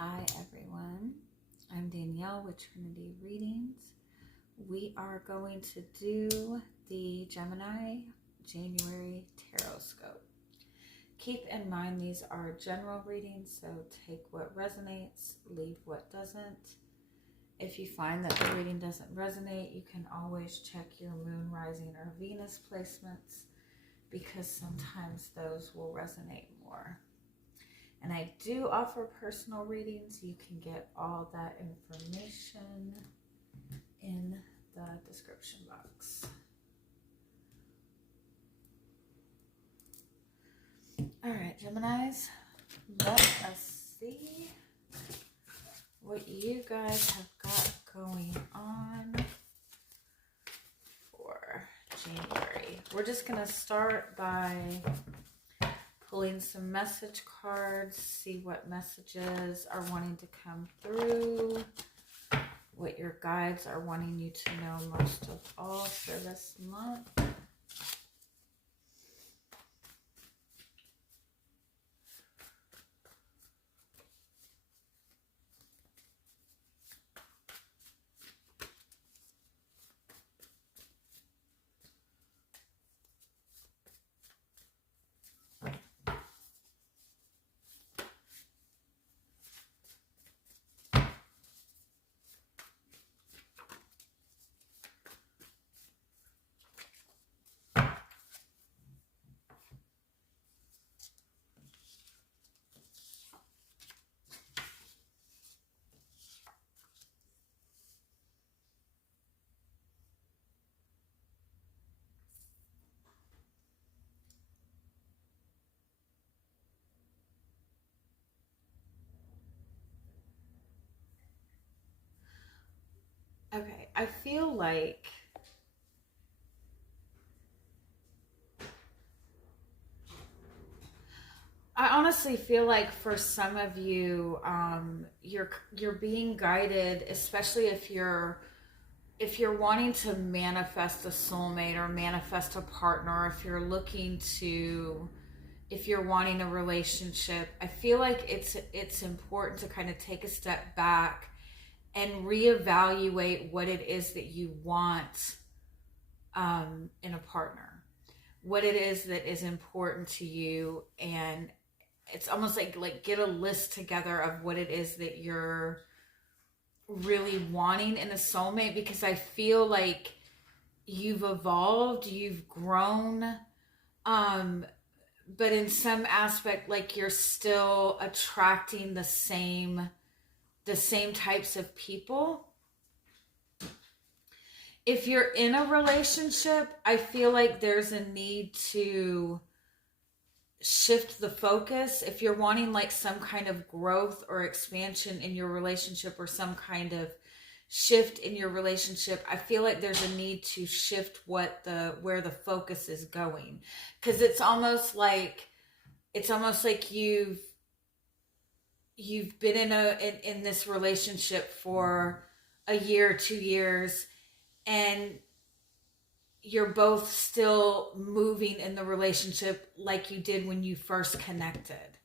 Hi everyone, I'm Danielle with Trinity Readings. We are going to do the Gemini January Tarotscope. Keep in mind these are general readings, so take what resonates, leave what doesn't. If you find that the reading doesn't resonate, you can always check your moon, rising, or Venus placements because sometimes those will resonate more. And I do offer personal readings. You can get all that information in the description box. All right, Geminis, let us see what you guys have got going on for January. We're just going to start by pulling some message cards, see what messages are wanting to come through, what your guides are wanting you to know most of all for this month. Okay, I feel like I honestly feel like for some of you, you're being guided, especially if you're wanting to manifest a soulmate or manifest a partner, if you're wanting a relationship. I feel like it's important to kind of take a step back and reevaluate what it is that you want in a partner, what it is that is important to you. And it's almost like get a list together of what it is that you're really wanting in a soulmate, because I feel like you've evolved, you've grown, but in some aspect, like you're still attracting the same types of people. If you're in a relationship, I feel like there's a need to shift the focus. If you're wanting like some kind of growth or expansion in your relationship or some kind of shift in your relationship, I feel like there's a need to shift where the focus is going, because it's almost like you've been in this relationship for a year, 2 years, and you're both still moving in the relationship like you did when you first connected.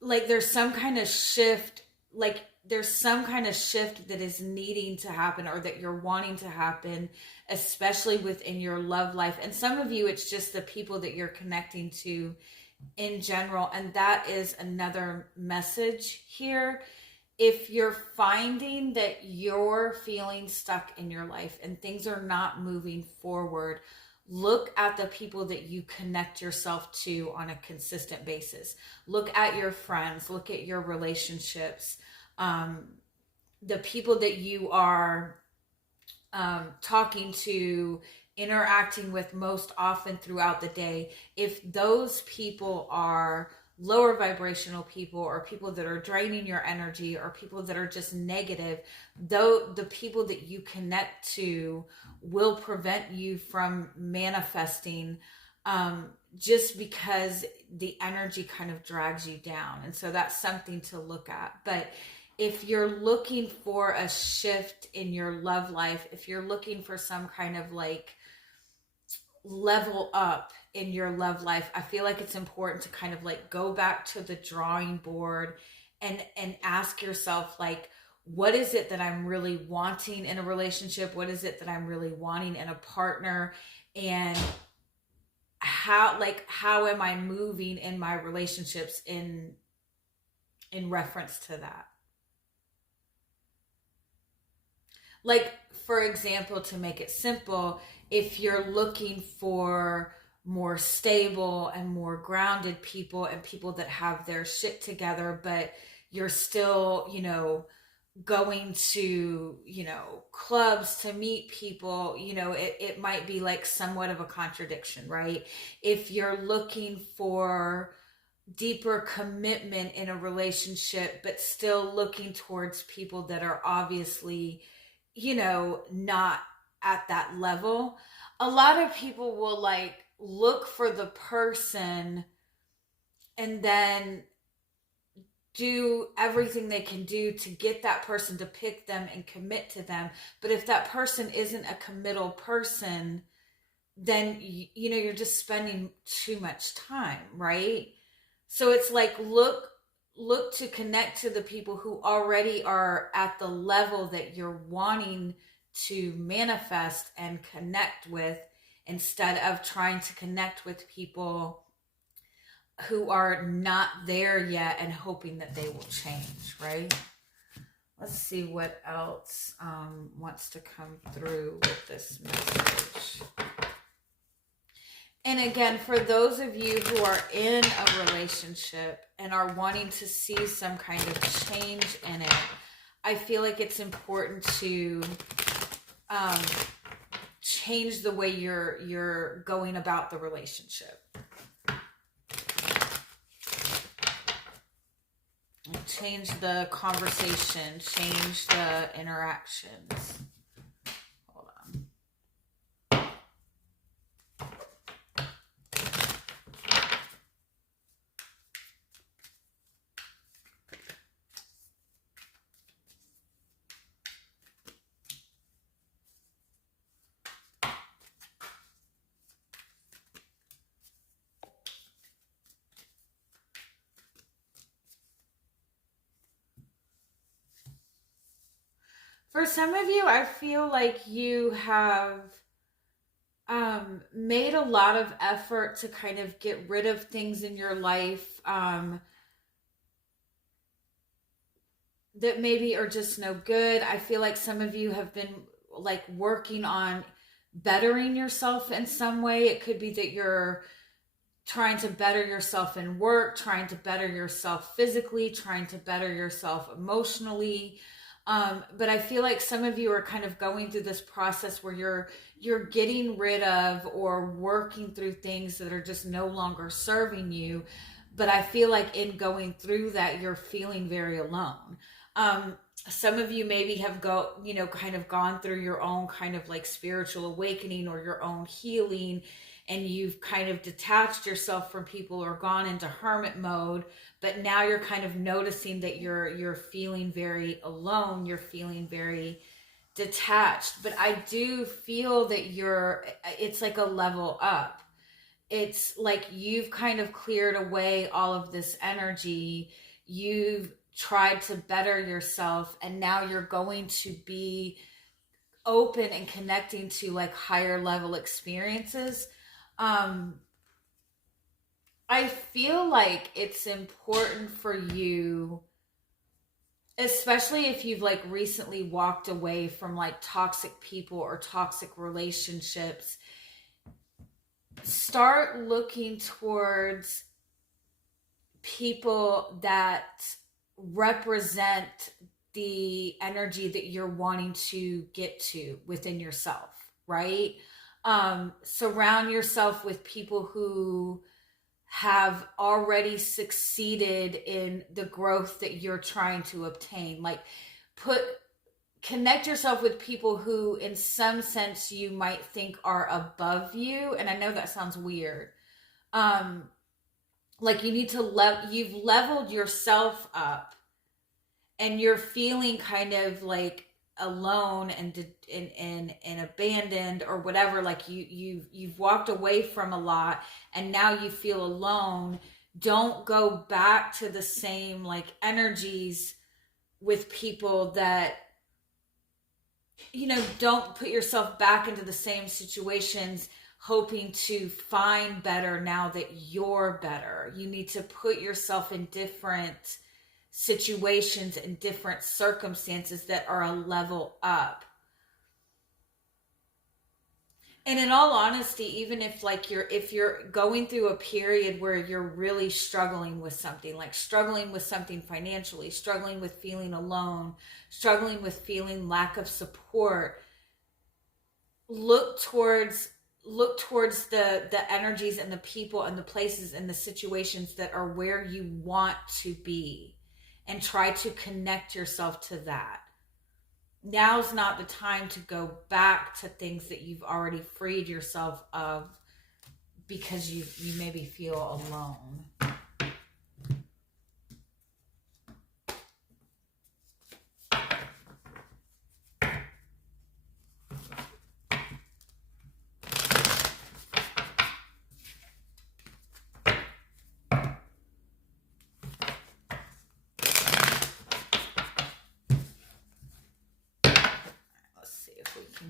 Like there's some kind of shift, that is needing to happen, or that you're wanting to happen, especially within your love life. And some of you, it's just the people that you're connecting to in general. And that is another message here. If you're finding that you're feeling stuck in your life and things are not moving forward, look at the people that you connect yourself to on a consistent basis. Look at your friends, look at your relationships, the people that you are talking to, interacting with most often throughout the day. If those people are lower vibrational people, or people that are draining your energy, or people that are just negative, though the people that you connect to will prevent you from manifesting, just because the energy kind of drags you down. And so that's something to look at. But if you're looking for a shift in your love life, if you're looking for some kind of like level up in your love life, I feel like it's important to kind of like go back to the drawing board and ask yourself, like, what is it that I'm really wanting in a relationship? What is it that I'm really wanting in a partner? And how am I moving in my relationships in reference to that? Like, for example, to make it simple, if you're looking for more stable and more grounded people and people that have their shit together, but you're still, going to, clubs to meet people, it might be like somewhat of a contradiction, right? If you're looking for deeper commitment in a relationship, but still looking towards people that are obviously, not at that level, a lot of people will like look for the person and then do everything they can do to get that person to pick them and commit to them. But if that person isn't a committal person, then you're just spending too much time, right? So it's like look to connect to the people who already are at the level that you're wanting to manifest and connect with, instead of trying to connect with people who are not there yet and hoping that they will change, right? Let's see what else wants to come through with this message. And again, for those of you who are in a relationship and are wanting to see some kind of change in it, I feel like it's important to change the way you're going about the relationship. Change the conversation, change the interactions. Hold on. For some of you, I feel like you have made a lot of effort to kind of get rid of things in your life that maybe are just no good. I feel like some of you have been like working on bettering yourself in some way. It could be that you're trying to better yourself in work, trying to better yourself physically, trying to better yourself emotionally. But I feel like some of you are kind of going through this process where you're getting rid of or working through things that are just no longer serving you. But I feel like in going through that, you're feeling very alone. Some of you maybe have kind of gone through your own kind of like spiritual awakening or your own healing, and you've kind of detached yourself from people or gone into hermit mode, but now you're kind of noticing that you're feeling very alone, you're feeling very detached. But I do feel that it's like a level up. It's like you've kind of cleared away all of this energy, you've tried to better yourself, and now you're going to be open and connecting to like higher level experiences. I feel like it's important for you, especially if you've like recently walked away from like toxic people or toxic relationships, start looking towards people that represent the energy that you're wanting to get to within yourself, right? Surround yourself with people who have already succeeded in the growth that you're trying to obtain. Like connect yourself with people who in some sense you might think are above you. And I know that sounds weird. Like you need to you've leveled yourself up and you're feeling kind of like alone and abandoned or whatever. Like you've walked away from a lot and now you feel alone. don't go back to the same like energies with people that, don't put yourself back into the same situations hoping to find better now that you're better. You need to put yourself in different situations and different circumstances that are a level up. And in all honesty, even if like if you're going through a period where you're really struggling with something, like struggling with something financially, struggling with feeling alone, struggling with feeling lack of support, look towards the energies and the people and the places and the situations that are where you want to be, and try to connect yourself to that. Now's not the time to go back to things that you've already freed yourself of because you maybe feel alone.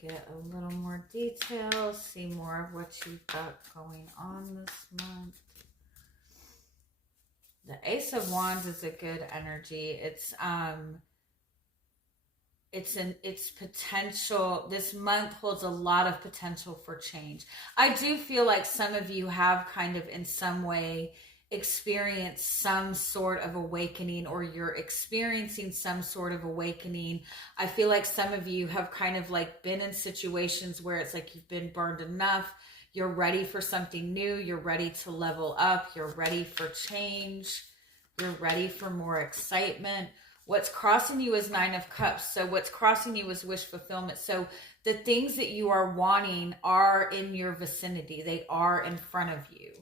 Get a little more detail, see more of what you've got going on this month. The Ace of Wands is a good energy. It's potential. This month holds a lot of potential for change. I do feel like some of you have kind of in some way experience some sort of awakening, or you're experiencing some sort of awakening. I feel like some of you have kind of like been in situations where it's like you've been burned enough. You're ready for something new. You're ready to level up. You're ready for change. You're ready for more excitement. What's crossing you is Nine of Cups. So what's crossing you is wish fulfillment. So the things that you are wanting are in your vicinity. They are in front of you.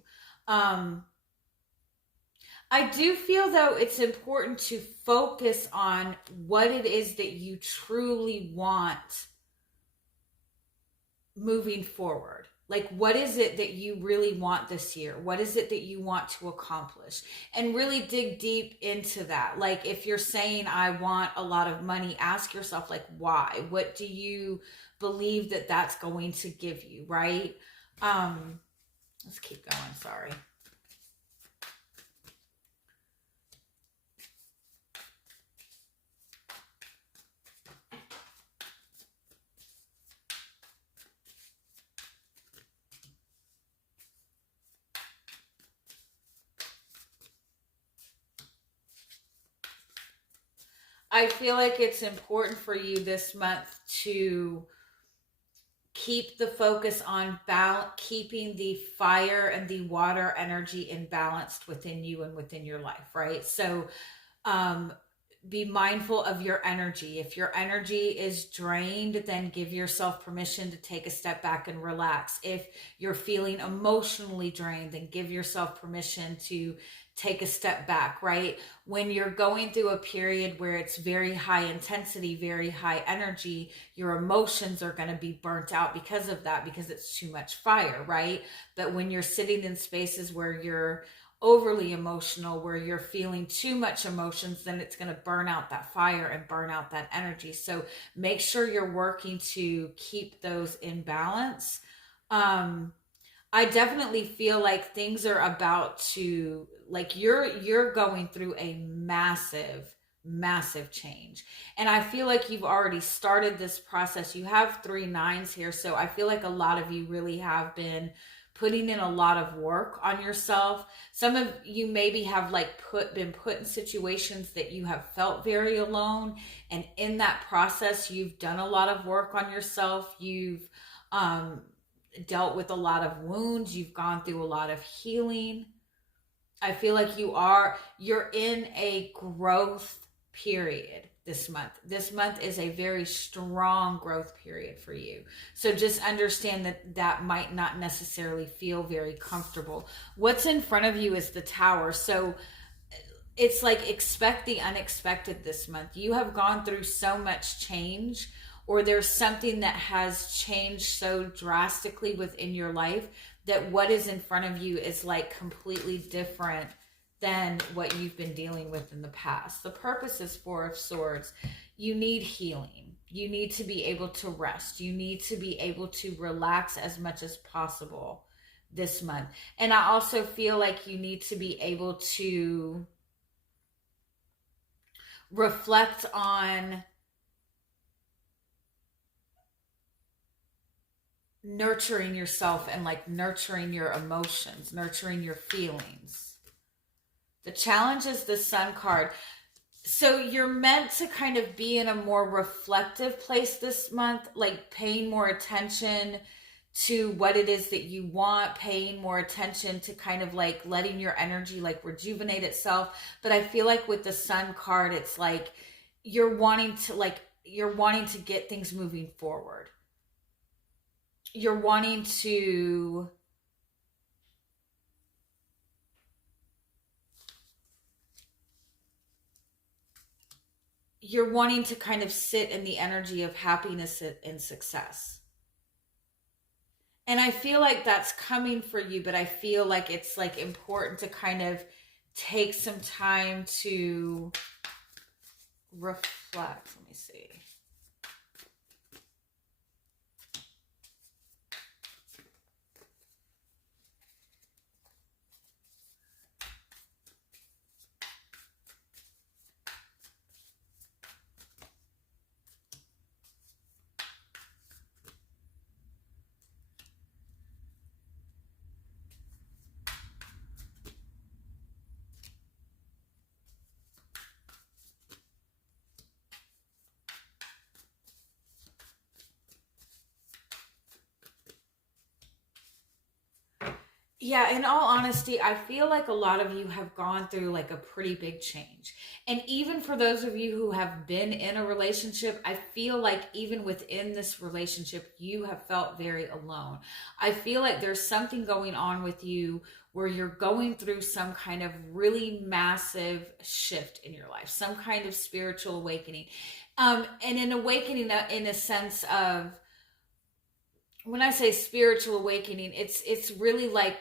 I do feel, though, it's important to focus on what it is that you truly want moving forward. Like, what is it that you really want this year? What is it that you want to accomplish? And really dig deep into that. Like, if you're saying, I want a lot of money, ask yourself, like, why? What do you believe that that's going to give you, right? Let's keep going. Sorry. I feel like it's important for you this month to keep the focus on keeping the fire and the water energy imbalanced within you and within your life, right? So be mindful of your energy. If your energy is drained, then give yourself permission to take a step back and relax. If you're feeling emotionally drained, then give yourself permission to take a step back, right? When you're going through a period where it's very high intensity, very high energy, your emotions are going to be burnt out because of that, because it's too much fire, right? But when you're sitting in spaces where you're overly emotional, where you're feeling too much emotions, then it's going to burn out that fire and burn out that energy. So make sure you're working to keep those in balance. I definitely feel like things are about to, like, you're going through a massive change. And I feel like you've already started this process. You have 3 9s here. So I feel like a lot of you really have been putting in a lot of work on yourself. Some of you maybe have been put in situations that you have felt very alone. And in that process, you've done a lot of work on yourself. You've dealt with a lot of wounds. You've gone through a lot of healing. I feel like you're in a growth period this month. This month is a very strong growth period for you. So just understand that might not necessarily feel very comfortable. What's in front of you is the Tower. So it's like, expect the unexpected this month. You have gone through so much change, or there's something that has changed so drastically within your life that what is in front of you is like completely different than what you've been dealing with in the past. The purpose is Four of Swords. You need healing. You need to be able to rest. You need to be able to relax as much as possible this month. And I also feel like you need to be able to reflect on nurturing yourself and like nurturing your emotions, nurturing your feelings. The challenge is the Sun card. So you're meant to kind of be in a more reflective place this month, like paying more attention to what it is that you want, paying more attention to kind of like letting your energy like rejuvenate itself. But I feel like with the Sun card, it's like you're wanting to get things moving forward. You're wanting to kind of sit in the energy of happiness and success. And I feel like that's coming for you, but I feel like it's like important to kind of take some time to reflect. Let me see. Yeah, in all honesty, I feel like a lot of you have gone through like a pretty big change. And even for those of you who have been in a relationship, I feel like even within this relationship, you have felt very alone. I feel like there's something going on with you where you're going through some kind of really massive shift in your life, some kind of spiritual awakening. And an awakening in a sense of, when I say spiritual awakening, it's really like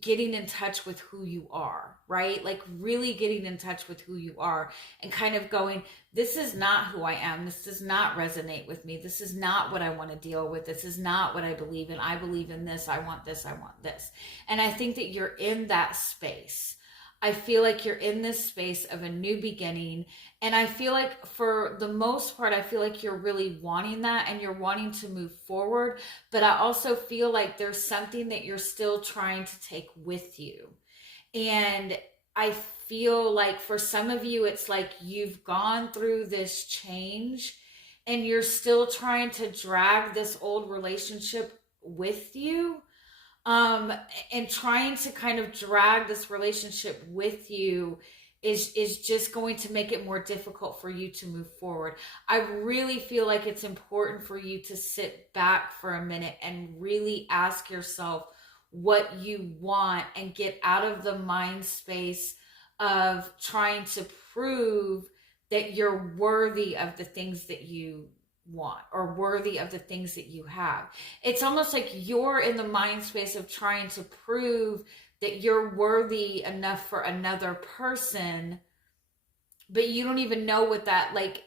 getting in touch with who you are, right? Like really getting in touch with who you are and kind of going, this is not who I am. This does not resonate with me. This is not what I want to deal with. This is not what I believe in. I believe in this. I want this. I want this. And I think that you're in that space. I feel like you're in this space of a new beginning. And I feel like for the most part, I feel like you're really wanting that and you're wanting to move forward. But I also feel like there's something that you're still trying to take with you. And I feel like for some of you, it's like you've gone through this change and you're still trying to drag this old relationship with you. And trying to kind of drag this relationship with you is just going to make it more difficult for you to move forward. I really feel like it's important for you to sit back for a minute and really ask yourself what you want and get out of the mind space of trying to prove that you're worthy of the things that you want or worthy of the things that you have. It's almost like you're in the mind space of trying to prove that you're worthy enough for another person, but you don't even know what that, like,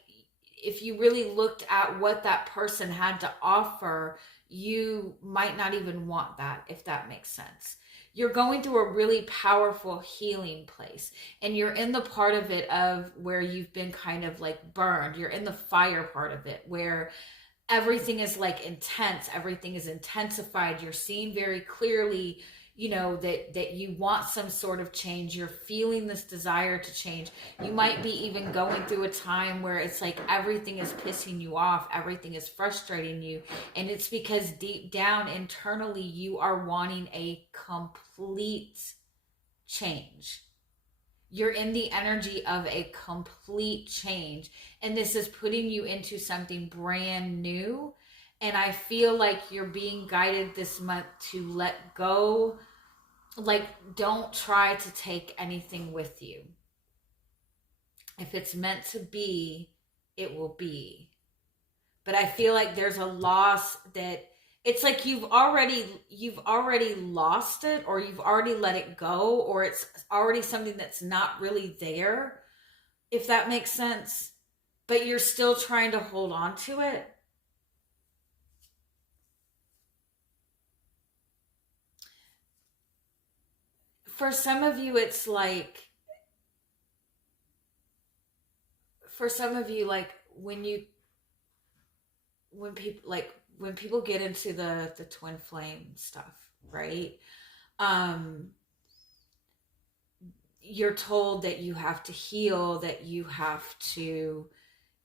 if you really looked at what that person had to offer, you might not even want that, if that makes sense. You're going through a really powerful healing place, and you're in the part of it of where you've been kind of like burned. You're in the fire part of it where everything is like intense, everything is intensified. You're seeing very clearly, you know, that you want some sort of change. You're feeling this desire to change. You might be even going through a time where it's like everything is pissing you off, everything is frustrating you, and it's because deep down internally you are wanting a complete change. You're in the energy of a complete change, and this is putting you into something brand new. And I feel like you're being guided this month to let go. Like, don't try to take anything with you. If it's meant to be, it will be. But I feel like there's a loss that it's like you've already lost it, or you've already let it go, or it's already something that's not really there, if that makes sense, but you're still trying to hold on to it. For some of you, it's like, for some of you, like when people get into the twin flame stuff, right? Um, you're told that you have to heal, that you have to,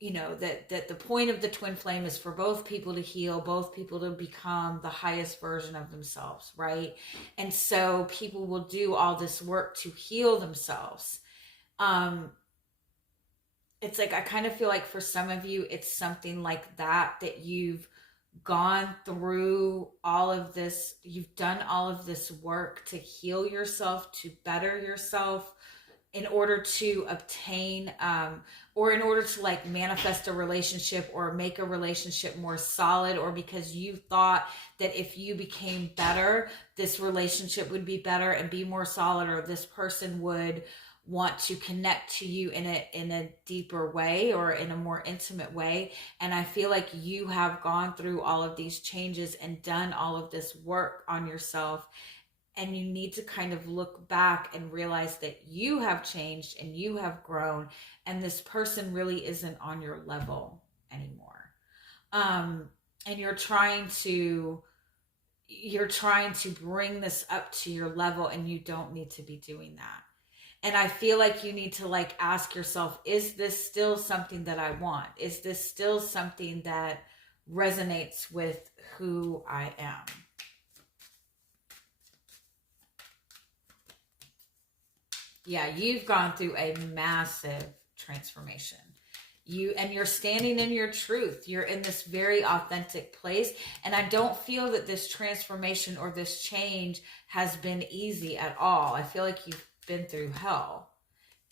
that the point of the twin flame is for both people to heal, both people to become the highest version of themselves, right? And so people will do all this work to heal themselves. um it's like, I kind of feel like for some of you it's something like that you've gone through all of this, you've done all of this work to heal yourself, to better yourself, in order to obtain, or in order to like manifest a relationship or make a relationship more solid, or because you thought that if you became better, this relationship would be better and be more solid, or this person would want to connect to you in a deeper way or in a more intimate way. And I feel like you have gone through all of these changes and done all of this work on yourself, and you need to kind of look back and realize that you have changed and you have grown, and this person really isn't on your level anymore. And you're trying to bring this up to your level, and you don't need to be doing that. And I feel like you need to like ask yourself, is this still something that I want? Is this still something that resonates with who I am? Yeah, you've gone through a massive transformation. You're standing in your truth. You're in this very authentic place. And I don't feel that this transformation or this change has been easy at all. I feel like you've been through hell.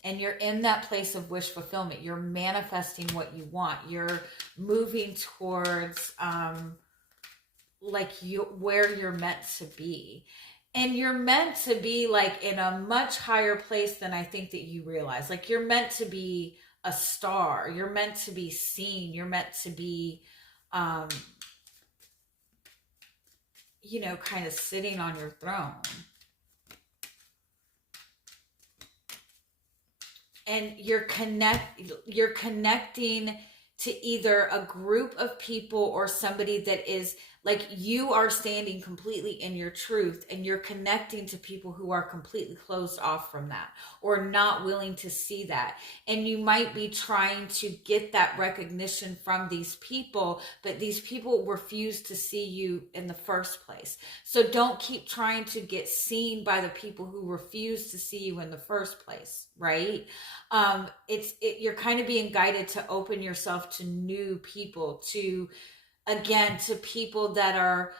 And you're in that place of wish fulfillment. You're manifesting what you want. You're moving towards where you're meant to be. And you're meant to be like in a much higher place than I think that you realize. Like, you're meant to be a star. You're meant to be seen. You're meant to be, kind of sitting on your throne. And you're connecting to either a group of people or somebody that is like, you are standing completely in your truth, and you're connecting to people who are completely closed off from that, or not willing to see that. And you might be trying to get that recognition from these people, but these people refuse to see you in the first place. So don't keep trying to get seen by the people who refuse to see you in the first place, right? You're kind of being guided to open yourself to new people, to people that are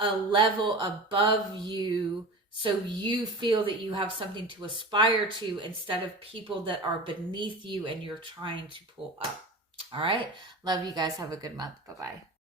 a level above you, so you feel that you have something to aspire to, instead of people that are beneath you and you're trying to pull up. All right. Love you guys. Have a good month. Bye-bye.